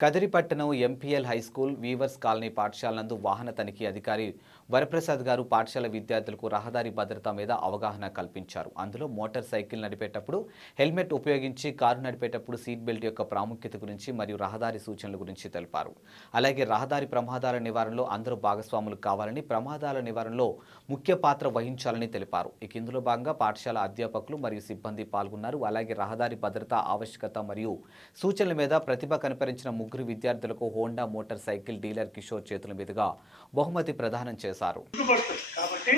కదిరిపట్టణం M P L high school weavers colony పాఠశాల నందు వాహన తనిఖీ అధికారి వరప్రసాద్ గారు పాఠశాల విద్యార్థులకు రహదారి భద్రత మీద అవగాహన కల్పించారు. అందులో మోటార్ సైకిల్ నడిపేటప్పుడు హెల్మెట్ ఉపయోగించి కారు నడిపేటప్పుడు సీట్ బెల్ట్ యొక్క ప్రాముఖ్యత గురించి మరియు రహదారి సూచనల గురించి తెలిపారు. అలాగే రహదారి ప్రమాదాల నివారణలో అందరూ భాగస్వాములు కావాలని ప్రమాదాల నివారణలో ముఖ్య పాత్ర వహించాలని తెలిపారు. ఇక ఇందులో భాగంగా పాఠశాల అధ్యాపకులు మరియు సిబ్బంది పాల్గొన్నారు. అలాగే రహదారి భద్రత ఆవశ్యకత మరియు సూచనల మీద ప్రతిభ కనపరించిన ముగ్గురు విద్యార్థులకు Honda motor cycle dealer Kishore చేతుల మీదుగా బహుమతి ప్రదానం చేశారు. కాబట్టి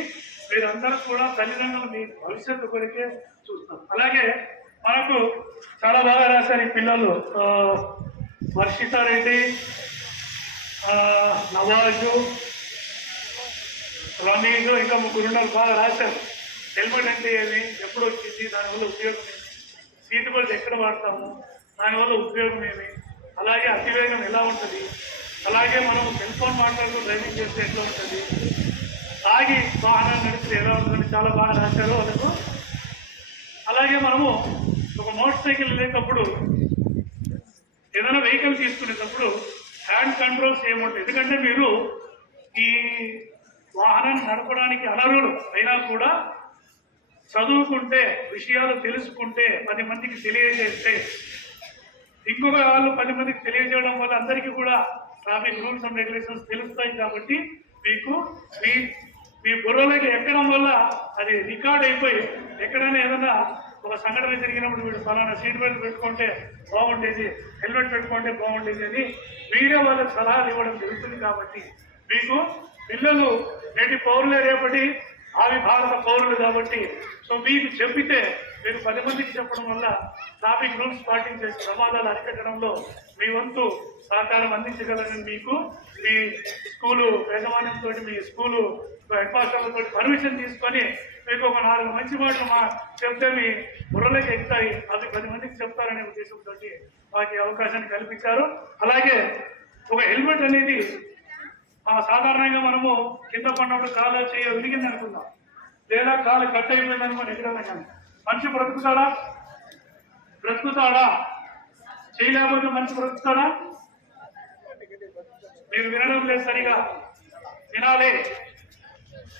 మీరందరూ కూడా తల్లిదండ్రులు మీ భవిష్యత్తు కొరికే చూస్తాం అలాగే మనకు చాలా బాగా రాశారు ఈ పిల్లలు. ఆ, వర్షిత రెడ్డి నవాజు రమీజ్ ఇంకా ముగ్గురు ఉన్నారు. బాగా రాశారు. హెల్మెట్ అంటే ఏమి? ఎప్పుడు వచ్చింది? దానివల్ల ఉపయోగం ఏమి? సీట్ బెల్ట్ ఎక్కడ వాడతాము? దానివల్ల ఉపయోగం ఏమి? అలాగే అతివేగం ఎలా ఉంటుంది? అలాగే మనం సెల్ ఫోన్ మాట్లాడుతూ డ్రైవింగ్ చేస్తే ఎట్లా ఉంటుంది? ఆగి వాహనాన్ని నడిపితే ఎలా ఉంటుంది? చాలా బాగా రాశారు వాళ్ళకు. అలాగే మనము ఒక మోటార్ సైకిల్ లేనప్పుడు ఏదైనా వెహికల్ తీసుకునేటప్పుడు హ్యాండ్ కంట్రోల్స్ ఏముంటాయి? ఎందుకంటే మీరు ఈ వాహనాన్ని నడపడానికి అనర్హులు. అయినా కూడా చదువుకుంటే విషయాలు తెలుసుకుంటే పది మందికి తెలియజేస్తే ఇంకొక వాళ్ళు పది మందికి తెలియజేయడం వల్ల అందరికీ కూడా ట్రాఫిక్ రూల్స్ అండ్ రెగ్యులేషన్స్ తెలుస్తాయి కాబట్టి మీకు మీ మీ బుర్రలోకి ఎక్కడం వల్ల అది రికార్డ్ అయిపోయి ఎక్కడైనా ఏదైనా ఒక సంఘటన జరిగినప్పుడు వీడు ఫలానా సీట్ బెల్ట్ పెట్టుకుంటే బాగుండేది హెల్మెట్ పెట్టుకుంటే బాగుండేది అని మీరే వాళ్ళకి సలహాలు ఇవ్వడం జరుగుతుంది కాబట్టి మీకు పిల్లలు నేటి పౌరులే రేపటి ఆమె భారత పౌరులు కాబట్టి. సో మీకు చెప్పితే మీరు పది మందికి చెప్పడం వల్ల ట్రాఫిక్ రూల్స్ పాటించే ప్రమాదాలు అరికట్టడంలో మీ వంతు సహకారం అందించగలని మీకు మీ స్కూలు యాజమాన్యంతో మీ స్కూలు హెడ్ మాస్టర్లతో పర్మిషన్ తీసుకొని మీకు ఒక నాలుగు మంచి మాటలు మా చెప్తే మీ బుర్రలోకి ఎక్కుతాయి. అది పది మందికి చెప్తారనే ఉద్దేశంతో మాకు అవకాశాన్ని కల్పించారు. అలాగే ఒక హెల్మెట్ అనేది సాధారణంగా మనము కింద పడినప్పుడు కాలు చేయ విరిగింది అనుకుందాం. లేదా కాలు కట్ అయిపోయింది అనుకోండి ఎక్కడన్నా కానీ మనిషి బ్రతుకుతాడా? బ్రతుకుతాడా? చేయలేకపోతే మనిషి బ్రతుకుతాడా? మీరు వినడం లేదు సరిగా. వినాలి.